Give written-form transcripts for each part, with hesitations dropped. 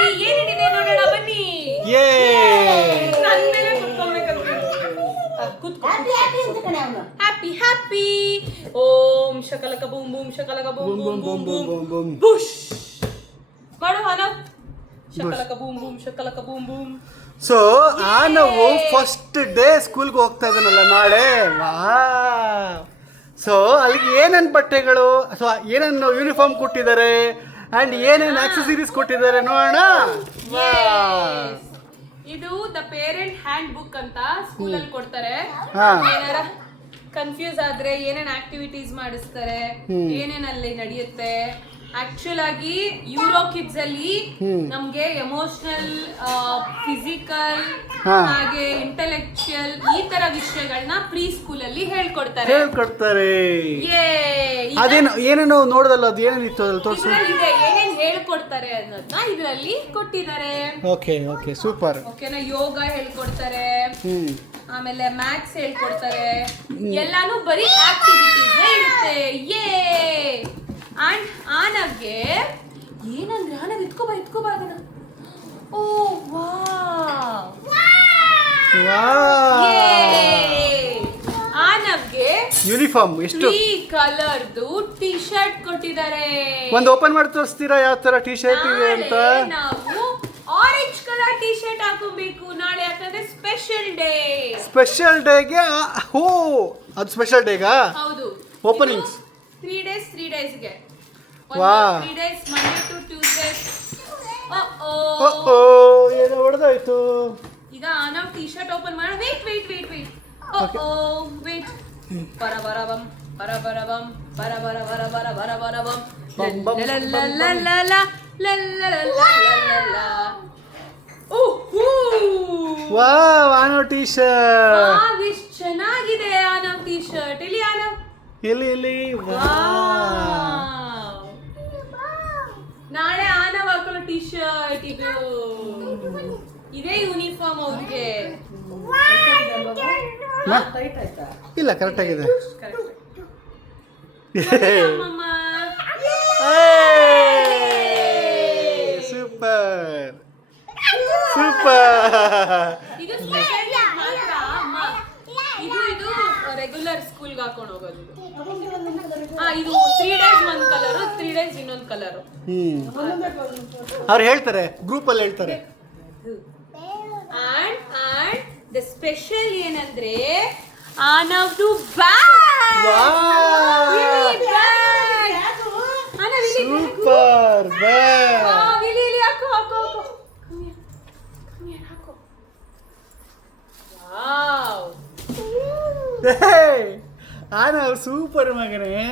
ಅಲ್ಲಿ ಏನೇನಿದೆ ನೋಡೋಣ ಬನ್ನಿ. ಯೇ ನನ್ ಮೇಲೆ ಕುತ್ಕೊಳ್ಬೇಕಂತ ಹ್ಯಾಪಿ ಹ್ಯಾಪಿ. ಓಂ ಶಕಲಕ ಬೂಮ್ ಬೂಮ್ ಶಕಲಕ boom boom boom boom boom ಬುಷ್ ಮಾಡು ಅನವ್. ಶಕಲಕ ಬೂಮ್ ಬೂಮ್ ಶಕಲಕ ಬೂಮ್ ಬೂಮ್. ಸೊ ನಾವು ಫಸ್ಟ್ ಡೇ ಸ್ಕೂಲ್ಗೆ ಹೋಗ್ತಾ ಇದ್ದಾನಲ್ಲ ನಾಳೆ. ವಾ ಸೊ ಅಲ್ಲಿಗೆ ಏನೇನು ಬಟ್ಟೆಗಳು ಅಥವಾ ಏನೇನು ಯೂನಿಫಾರ್ಮ್ ಕೊಟ್ಟಿದ್ದಾರೆ ಆ್ಯಂಡ್ ಏನೇನು ಆಕ್ಸೆಸರೀಸ್ ಕೊಟ್ಟಿದ್ದಾರೆ ನೋಡೋಣ. ಇದು ದ ಪೇರೆಂಟ್ ಹ್ಯಾಂಡ್ ಬುಕ್ ಅಂತ ಸ್ಕೂಲಲ್ಲಿ ಕೊಡ್ತಾರೆ. ಹಾ. ಏನಾರ ಕನ್ಫ್ಯೂಸ್ ಆದ್ರೆ ಏನೇನ್ ಆಕ್ಟಿವಿಟೀಸ್ ಮಾಡಿಸ್ತಾರೆ, ಏನೇನಲ್ಲಿ ನಡೆಯುತ್ತೆ. ಆಕ್ಚುಲ್ ಆಗಿ ಯೂರೋ ಕಿಡ್ಸ್ ಅಲ್ಲಿ ನಮ್ಗೆ ಎಮೋಷನಲ್, ಫಿಸಿಕಲ್ ಹಾಗೆ ಇಂಟೆಲೆಕ್ಚುಯಲ್ ಈ ತರ ವಿಷಯಗಳನ್ನ ಪ್ರೀ ಸ್ಕೂಲ್ ಅಲ್ಲಿ ಹೇಳ್ಕೊಡ್ತಾರೆ. ಅದೇನು ಏನೇನು ನೋಡೋದಲ್ಲ, ಅದು ಏನೇನಿತ್ತು ಅದ್ರಲ್ಲಿ ತೋರಿಸು. ಇದೆ ಏನೇನ್ ಹೇಳ್ಕೊಡ್ತಾರೆ ಅನ್ನೋದನ್ನ ಇದರಲ್ಲಿ ಕೊಟ್ಟಿದ್ದಾರೆ. Okay okay super. ಓಕೆನಾ, ಯೋಗ ಹೇಳ್ಕೊಡ್ತಾರೆ, ಆಮೇಲೆ ಮ್ಯಾಥ್ಸ್ ಹೇಳ್ಕೊಡ್ತಾರೆ. ಎಲ್ಲಾನು ಬರೀ ಆಕ್ಟಿವಿಟೀಸ್ ಇರುತ್ತೆ. ಅಂಡ್ ಆನವ್ಗೆ ಏನಂದ್ರೆ ಆನವ್ ಇಟ್ಕೋಬಾ ಅದನ್ನ. ಓ ಆನವ್ಗೆ ಯೂನಿಫಾರ್ಮ್ ಎಷ್ಟು 3 ಕಲರ್ದು ಟಿ ಶರ್ಟ್ ಕೊಟ್ಟಿದ್ದಾರೆ. ಒಂದು ಓಪನ್ ಮಾಡಿ ತೋರಿಸ್ತೀರಾ ಯಾವ ತರ ಟಿ ಶರ್ಟ್ ಇದೆ ಅಂತ? ನಾವು ಆರೆಂಜ್ ಕಲರ್ ಟಿ ಶರ್ಟ್ ಹಾಕೋಬೇಕು ನಾಳೆ, ಯಾಕಂದ್ರೆ ಸ್ಪೆಷಲ್ ಡೇ. ಸ್ಪೆಷಲ್ ಡೇಗೆ ಓ ಅದು ಸ್ಪೆಷಲ್ ಡೇಗಾ? ಹೌದು. ಓಪನಿಂಗ್ಸ್ 3 ಡೇಸ್ಗೆ. ವಾ 3 ಡೇಸ್ ಮಂಡೇ ಟು ಟ್ಯೂಸ್ಡೇ. ಓ ಏನೋ ಹೊಡೆದಾಯ್ತು. ಈಗ ನಾವು ಟಿ ಶರ್ಟ್ ಓಪನ್ ಮಾಡೋಣ. ವೇಟ್ ಬರಬರಬಂ ಬರಬರಬಂ ಬರಬರಬರಬರಬರಬಂ ಲಲಲಲಲಲ ಲಲಲಲಲಲ. ಓಹೋ ವಾವ್ ಆನವ್ ಟಿ ಶರ್ಟ್. ವಾವ್ ಎಷ್ಟು ಚೆನ್ನಾಗಿದೆ ಆನವ್ ಟಿ ಶರ್ಟ್. ಇಲ್ಲಿ ಆನವ್ ಎಲ್ಲಿ ವಾವ್. ನಾಳೆ ಆನವ್ ಹಾಕೊಳ್ಳೋ ಟಿ ಶರ್ಟ್ ಇದು. ಇದೇ ಯೂನಿಫಾರ್ಮ್ ಅವ್ರಿಗೆ. ಇಲ್ಲ ಕರೆಕ್ಟ್ ಆಗಿದೆ. ಸೂಪರ್ ಇದು ಸ್ಪೆಷಲ್ ಮಾತ್ರ ಅಮ್ಮ. ಇದು ರೆಗ್ಯುಲರ್ ಸ್ಕೂಲ್ಗೆ ಹಾಕೊಂಡು ಹೋಗೋದು. ಇದು 3 ಡೇಸ್ ಒಂದು ಕಲರು, 3 ಡೇಸ್ ಇನ್ನೊಂದು ಕಲರು. ಅವ್ರು ಹೇಳ್ತಾರೆ, ಗ್ರೂಪಲ್ಲಿ ಹೇಳ್ತಾರೆ. ಅಂಡ್ ದ ಸ್ಪೆಷಲ್ ಏನಂದ್ರೆ ಆನವ್ದು bag. Super bag. Anav super ಮಗನೇ.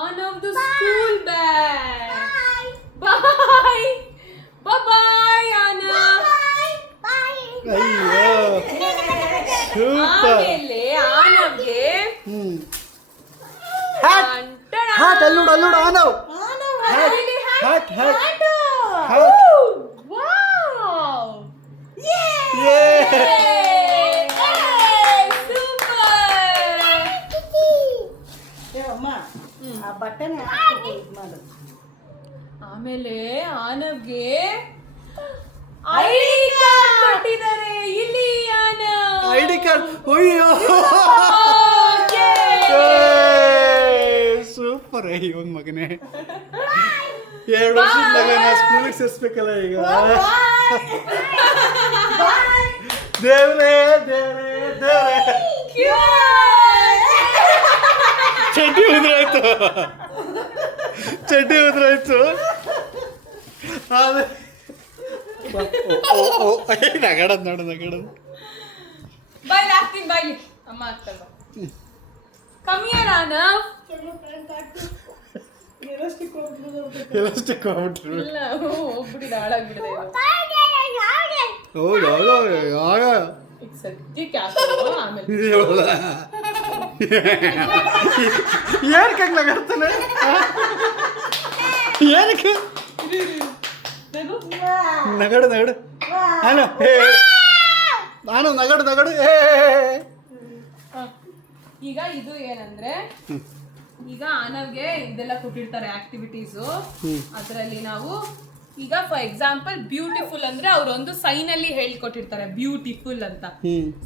ಆನವ್ದು school bag. Bye bye Anav. ಅಯ್ಯೋ ಸೂಪರ್. ಆಮೇಲೆ ಆನವ್ಗೆ ಹ್ಯಾಟ್ ಅಲ್ಲೋಡು ಆನವ್. ಹ್ಯಾಟ್ ಆಮೇಲೆ ಆನವ್ಗೆ ಐಡಿ ಕಾರ್ಡ್ ಕೊಟ್ಟಿದ್ದಾರೆ. ಇಲ್ಲಿ ಆನವ್ ಐಡಿ ಕಾರ್ಡ್. ಅಯ್ಯೋ ಸೂಪರ್. ಅಯ್ಯೋ ಮಗನೇ, 2 ವರ್ಷದ ಮಗನ ಸ್ಕೂಲಿಗೆ ಸೇರಿಸ್ಬೇಕಲ್ಲ ಈಗ. ದೇವ್ರೇ ಚಡ್ಡಿ ಉದ್ರಾಯ್ತು. ನಗಡದ್ ಬಾಯ್ಲಿ ಹಾಕ್ತೀನಿ. ಬಾಯ್ಲಿ ಅಮ್ಮ ಹಾಕ್ತಲ್ವ. ಕಮ್ಮಿಯಾರ ಆನವ್. ಎಲಾಸ್ಟಿಕ್ ಹೋಗ್ಬಿಟ್ರು. ಇಲ್ಲ ಹೋಗ್ಬಿಟ್ಟಿದೆ, ಹಾಳಾಗ್ಬಿಟ್ಟಿದೆ. ಆಗ ಈಗ ಸದ್ಯಕ್ಕೆ ಹಾಕೋ, ಆಮೇಲೆ ಏನಕ್ಕೆ ನಗಾಡ್ತಾನೆ? ಏನಕ್ಕೆ ನಗಡು ನಾನು ನಗಡು. ಈಗ ಇದು ಏನಂದ್ರೆ ಈಗ ಆನವ್ಗೆ ಇದೆಲ್ಲ ಕೊಟ್ಟಿರ್ತಾರೆ ಆಕ್ಟಿವಿಟೀಸು. ಅದರಲ್ಲಿ ನಾವು ಈಗ ಫಾರ್ ಎಕ್ಸಾಂಪಲ್ ಬ್ಯೂಟಿಫುಲ್ ಅಂದ್ರೆ ಅವ್ರೊಂದು ಸೈನ್ ಅಲ್ಲಿ ಹೇಳ್ಕೊಟ್ಟಿರ್ತಾರೆ ಬ್ಯೂಟಿಫುಲ್ ಅಂತ.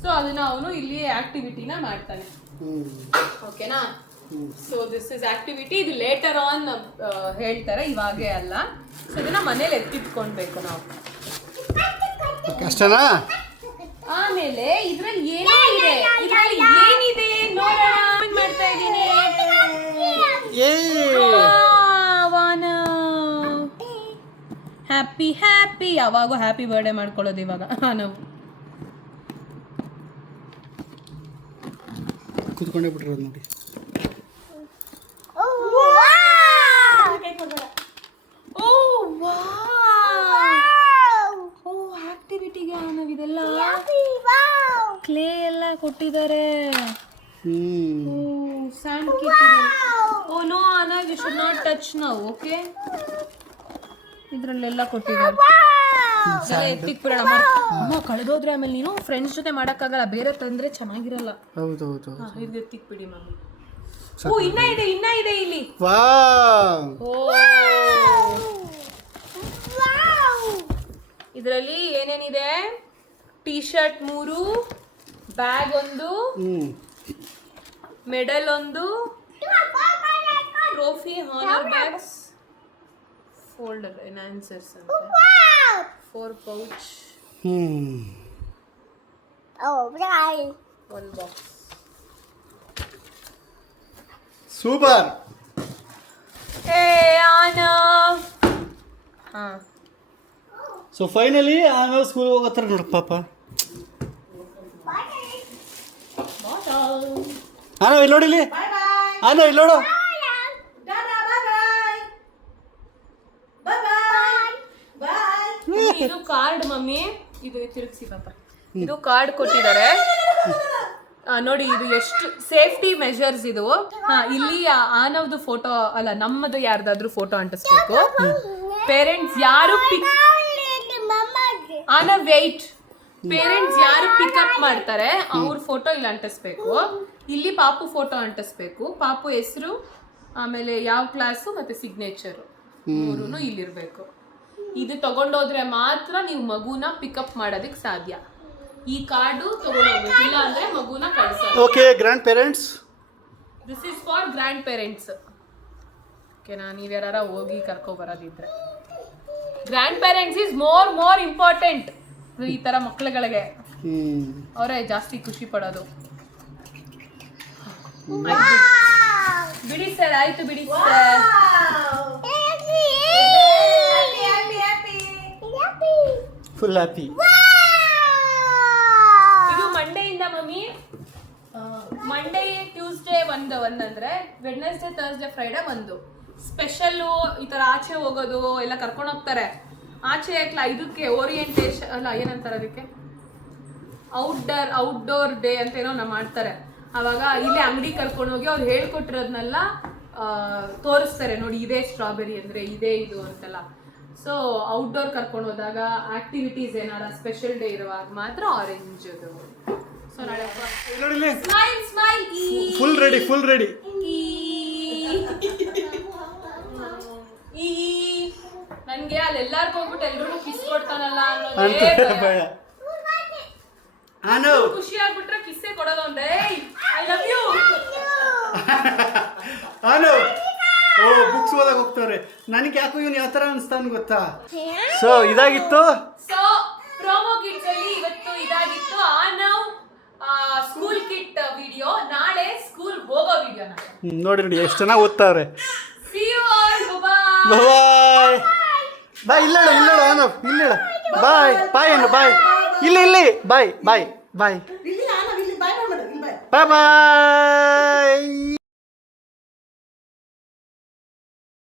ಸೊ ಅದನ್ನ ಅವನು ಇಲ್ಲಿ ಆಕ್ಟಿವಿಟಿನ ಮಾಡ್ತಾನೆ. ಓಕೆನಾ? So this is activity. ಇದು ಲೇಟರ್ ಆನ್ ಹೇಳ್ತಾರೆ, ಇವಾಗೇ ಅಲ್ಲ. ಸೊ ಇದನ್ನ ಮನೇಲಿ ಎತ್ತಿಟ್ಕೊಳ್ಬೇಕು ನಾವು. ಕಷ್ಟನಾ? ಆಮೇಲೆ ಇದ್ರಲ್ಲಿ ಏನಿದೆ ನೋಡೋಣ. ಮಾಡ್ತಾ ಇದ್ದೀನಿ. ಹ್ಯಾಪಿ ಹ್ಯಾಪಿ ಯಾವಾಗೂ ಹ್ಯಾಪಿ ಬರ್ಡೇ ಮಾಡ್ಕೊಳ್ಳೋದು ಇವಾಗ ನಾವು. ಕೂತ್ಕೊಂಡೇ ಬಿಟ್ಟಿರೋದು ನೋಡಿ. ಆಕ್ಟಿವಿಟಿಗೆ ನಾವು ಇದೆಲ್ಲ ಕ್ಲೇ ಎಲ್ಲ ಕೊಟ್ಟಿದ್ದಾರೆ. ಸ್ಯಾಂಡ್ ಕಿಟ್ಟಿದ್ದಾರೆ. Oh no Anav, you should not touch now. Okay, ಇದ್ರಲ್ಲೆಲ್ಲ ಕೊಟ್ಟಿದ್ದಾರೆ. ಎತ್ತಿಕ್ ಬಿಡೋಣ. ಅಮ್ಮ ಕಳೆದೋದ್ರೆ ಆಮೇಲೆ ನೀನು ಫ್ರೆಂಡ್ಸ್ ಜೊತೆ ಮಾಡಕ್ಕಾಗಲ್ಲ, ಬೇರೆ ತಂದ್ರೆ ಚೆನ್ನಾಗಿರಲ್ಲ. ಹೌದೌದು. ಇದು ಎತ್ತಿಕ್ ಬಿಡಿ ಮಮ್ಮಿ. ಓ ಇನ್ನ ಇದೆ ಇಲ್ಲಿ. ಇದರಲ್ಲಿ ಏನೇನಿದೆ? T shirt 3, bag 1, medal 1, trophy, honour bags, folder, enhancers ಅಂತ, 4 pouch, 1 box. Super. So finally ಆಮೇಲೆ ಸ್ಕೂಲ್ ಹೋಗತ್ತಾರ ನೋಡು ಪಾಪ. ಆನೋ ಇಲ್ಲಿ ನೋಡಿ, ಇಲ್ಲಿ ಆನೋ ಇಲ್ಲಿ ನೋಡು. ಇದು ಕಾರ್ಡ್ ಮಮ್ಮಿ, ಇದು ತಿರುಗಿಸಿ ಪಾಪ. ಇದು ಕಾರ್ಡ್ ಕೊಟ್ಟಿದ್ದಾರೆ ನೋಡಿ. ಇದು ಎಷ್ಟು ಸೇಫ್ಟಿ ಮೆಷರ್ಸ್ ಇದು. ಇಲ್ಲಿ ಆನವ್ದು ಫೋಟೋ ಅಲ್ಲ, ನಮ್ಮದು ಯಾರ್ದಾದ್ರೂ ಫೋಟೋ ಅಂಟಿಸ್ಬೇಕು. ಪೇರೆಂಟ್ಸ್ ಯಾರು ಪೇರೆಂಟ್ಸ್ ಯಾರು ಪಿಕಪ್ ಮಾಡ್ತಾರೆ ಅವ್ರ ಫೋಟೋ ಇಲ್ಲಿ ಅಂಟಿಸ್ಬೇಕು. ಇಲ್ಲಿ ಪಾಪು ಫೋಟೋ ಅಂಟಿಸ್ಬೇಕು. ಪಾಪು ಹೆಸರು, ಆಮೇಲೆ ಯಾವ ಕ್ಲಾಸು ಮತ್ತೆ ಸಿಗ್ನೇಚರು 3 ಇಲ್ಲಿರ್ಬೇಕು. ಇದು ತಗೊಂಡೋದ್ರೆ ಮಾತ್ರ ನೀವು ಮಗುನ ಪಿಕಪ್ ಮಾಡೋದಕ್ಕೆ ಸಾಧ್ಯ. ಈ ಕಾರ್ಡು ತಗೊಂಡೋಗ್ಬೇಕು, ಇಲ್ಲ ಅಂದ್ರೆ ಮಗುನ ಕಳ್ಸೋದು. Okay, grandparents, this is for grandparents. ಓಕೆನಾ? ನೀವ್ಯಾರ ಹೋಗಿ ಕರ್ಕೊ ಬರೋದಿದ್ರೆ grandparents is more important. ಈ ತರ ಮಕ್ಳುಗಳಿಗೆ ಅವರೇ ಜಾಸ್ತಿ ಖುಷಿ ಪಡೋದು. ಬಿಡಿ ಸರ್, ಆಯ್ತು ಬಿಡಿ ಸರ್. Full happy. ಇದು ಮಂಡೆಯಿಂದ ಮಮ್ಮಿ. ಮಂಡೇ ಟ್ಯೂಸ್ಡೇ ಒಂದು ಅಂದ್ರೆ ವೆಡ್ನೆಸ್ಡೇ ಥರ್ಸ್ಡೇ ಫ್ರೈಡೇ ಒಂದು ಸ್ಪೆಷಲ್ಲು. ಈ ಥರ ಆಚೆ ಹೋಗೋದು ಎಲ್ಲ ಕರ್ಕೊಂಡು ಹೋಗ್ತಾರೆ. ಆಚೆ ಇದಕ್ಕೆ ಓರಿಯೆಂಟೇಷನ್ ಅಲ್ಲ, ಏನಂತಾರೆ ಅದಕ್ಕೆ, ಔಟ್ಡೋರ್ ಡೇ ಅಂತ ಏನೋ ಮಾಡ್ತಾರೆ. ಅವಾಗ ಇಲ್ಲೇ ಅಂಗಡಿ ಕರ್ಕೊಂಡು ಹೋಗಿ ಅವ್ರು ಹೇಳ್ಕೊಟ್ಟಿರೋದನ್ನೆಲ್ಲ ತೋರಿಸ್ತಾರೆ. ನೋಡಿ, ಇದೇ ಸ್ಟ್ರಾಬೆರಿ ಅಂದರೆ ಇದೇ ಇದು ಅಂತೆಲ್ಲ. ಸೊ ಔಟ್ಡೋರ್ ಕರ್ಕೊಂಡು ಹೋದಾಗ ಆಕ್ಟಿವಿಟೀಸ್ ಏನಾರ ಸ್ಪೆಷಲ್ ಡೇ ಇರುವಾಗ ಮಾತ್ರ ಆರೆಂಜ್ ಅದು. ಸೊ ನಾಳೆ ಸ್ಮೈಲ್ ಫುಲ್ ರೆಡಿ. ನನ್ಗೆ ಅಲ್ಲಿ ಎಲ್ಲಾರ್ಗೂ ಹೋಗ್ಬಿಟ್ಟು ಎಲ್ರಿಗೂ ಕಿಸ್ ಕೊಡ್ತಾನಲ್ಲ ಅನ್ನೋದೇ ಖುಷಿ ಆಗ್ಬಿಟ್ರೆ ಕಿಸ್ಸೇ ಕೊಡೋದು. ಒಂದೇ ಐ ಲವ್ ಯು. ಓ ಬುಕ್ಸ್ ಓದಕ್ಕೆ ಹೋಗ್ತವ್ರೆ. ನನಗೆ ಯಾಕೋ ಇವನು ಯಾವ ಥರ ಅನಿಸ್ತಾನೆ ಗೊತ್ತಾ? ಸೊ ಇದಾಗಿತ್ತು. ಸೊ ಪ್ರೋಮೋ ಕಿಟ್ಸ್ ಅಲ್ಲಿ ಇವತ್ತು ಇದಾಗಿತ್ತು ಆನವ್ ಸ್ಕೂಲ್ ಕಿಟ್ ವಿಡಿಯೋ. ನಾಳೆ ಸ್ಕೂಲ್ ಹೋಗೋ ವಿಡಿಯೋನ ನೋಡಿ ಎಷ್ಟು ಚೆನ್ನಾಗಿ ಓದ್ತಾವ್ರೆ. See you all. Bye. ಬಾಯ್ ಬಾಯ್. ಇಲ್ಲ ಆನವ್, ಇಲ್ಲ ಬಾಯ್ ಬಾಯ್ ಅನ್ನು ಬಾಯ್. ಇಲ್ಲಿ ಬಾಯ್ ಬಾಯ್ ಬಾಯ್ ಬಾಯ್ ಬಾಯ್.